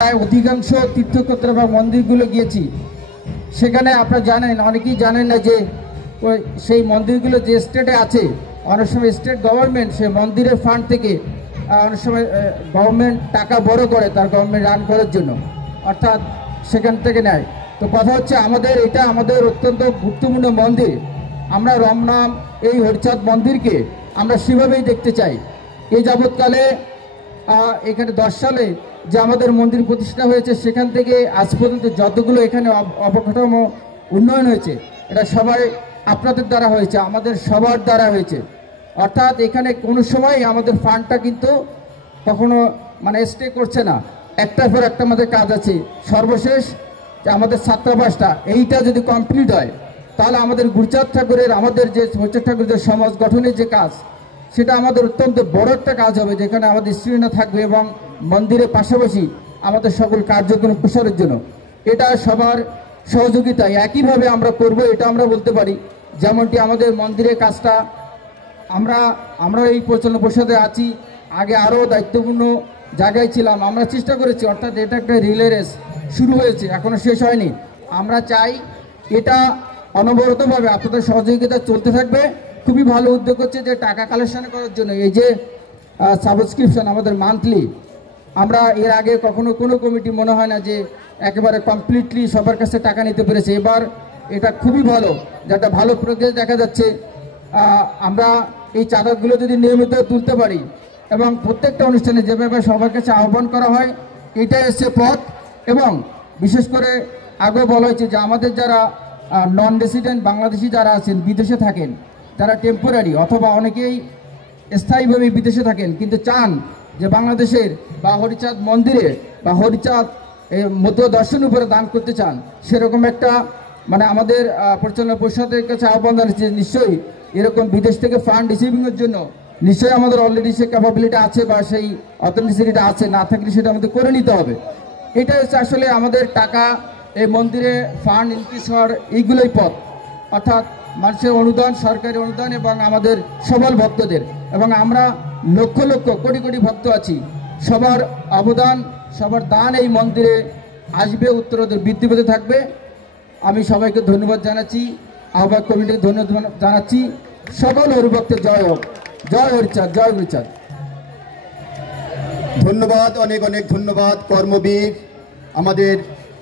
অধিকাংশ তীর্থক্ষেত্র বা মন্দিরগুলো গিয়েছি, সেখানে আপনারা জানেন, অনেকেই জানেন না যে সেই মন্দিরগুলো যে স্টেটে আছে, অনেক সময় স্টেট গভর্নমেন্ট সেই মন্দিরের ফান্ড থেকে অনেক সময় গভর্নমেন্ট টাকা বড় করে তার গভর্নমেন্ট রান করার জন্য, অর্থাৎ সেখান থেকে নেয়। তো কথা হচ্ছে এটা আমাদের অত্যন্ত গুরুত্বপূর্ণ মন্দির। আমরা রমনাম এই হরিচাঁদ মন্দিরকে আমরা সেভাবেই দেখতে চাই। এই যাবৎকালে এখানে 10 সালে যে আমাদের মন্দির প্রতিষ্ঠা হয়েছে, সেখান থেকে আজ পর্যন্ত যতগুলো এখানে অবকাঠামো উন্নয়ন হয়েছে, এটা সবাই আপনাদের দ্বারা হয়েছে, আমাদের সবার দ্বারা হয়েছে। অর্থাৎ এখানে কোনো সময় আমাদের ফান্ডটা কিন্তু কখনো স্টে করছে না, একটার পর একটা আমাদের কাজ আছে। সর্বশেষ আমাদের ছাত্রাবাসটা এইটা যদি কমপ্লিট হয়, তাহলে আমাদের গুরুচাঁদ ঠাকুরের, আমাদের যে হরিচাঁদ ঠাকুরের সমাজ গঠনের যে কাজ, সেটা আমাদের অত্যন্ত বড় একটা কাজ হবে, যেখানে আমাদের স্ত্রীরা থাকবে এবং মন্দিরের পাশাপাশি আমাদের সকল কার্যক্রম প্রসারের জন্য এটা সবার সহযোগিতায় একইভাবে আমরা করব, এটা আমরা বলতে পারি। যেমনটি আমাদের মন্দিরের কাজটা আমরা এই পরিচালনা পরিষদে আছি, আগে আরও দায়িত্বপূর্ণ জায়গায় ছিলাম, আমরা চেষ্টা করেছি। অর্থাৎ এটা একটা রিলে রেস শুরু হয়েছে, এখনও শেষ হয়নি। আমরা চাই এটা অনবরতভাবে আপনাদের সহযোগিতা চলতে থাকবে। খুবই ভালো উদ্যোগ হচ্ছে যে টাকা কালেকশন করার জন্য এই যে সাবস্ক্রিপশন আমাদের মান্থলি, আমরা এর আগে কখনো কোনো কমিটি মনে হয় না যে একেবারে কমপ্লিটলি সবার কাছে টাকা নিতে পেরেছে। এবার এটা খুবই ভালো, যে একটা ভালো প্রোগ্রেস দেখা যাচ্ছে। আমরা এই চাঁদাগুলো যদি নিয়মিত তুলতে পারি এবং প্রত্যেকটা অনুষ্ঠানে যেভাবে সবার কাছে আহ্বান করা হয়, এটাই এসছে পথ। এবং বিশেষ করে আগেও বলা হয়েছে যে আমাদের যারা নন রেসিডেন্ট বাংলাদেশি যারা আছেন, বিদেশে থাকেন, যারা টেম্পোরারি অথবা অনেকেই স্থায়ীভাবে বিদেশে থাকেন, কিন্তু চান যে বাংলাদেশের বা হরিচাঁদ মন্দিরে বা হরিচাঁদ মধ্য দর্শন উপরে দান করতে চান, সেরকম একটা আমাদের পরিচালনা পরিষদের কাছে আহ্বান জানাচ্ছি। নিশ্চয়ই এরকম বিদেশ থেকে ফান্ড রিসিভিংয়ের জন্য নিশ্চয়ই আমাদের অলরেডি সে ক্যাপাবিলিটি আছে বা সেই অথেন্টিসিটিটা আছে, না থাকলে সেটা আমাদের করে নিতে হবে। এটা হচ্ছে আসলে আমাদের টাকা এই মন্দিরে ফান্ড ইনক্রিজ হওয়ার এইগুলোই পথ। অর্থাৎ মানুষের অনুদান, সরকারি অনুদান এবং আমাদের সবল ভক্তদের, এবং আমরা লক্ষ লক্ষ কোটি কোটি ভক্ত আছি, সবার অবদান, সবার দান এই মন্দিরে আসবে, উত্তরোত্তর বৃদ্ধি পেতে থাকবে। আমি সবাইকে ধন্যবাদ জানাচ্ছি, আহ্বায়ক কমিটিকে ধন্যবাদ জানাচ্ছি। সকল হরিভক্তের জয় হোক, জয় হরিচাঁদ, জয় হরিচাঁদ। ধন্যবাদ, অনেক অনেক ধন্যবাদ কর্মবীর আমাদের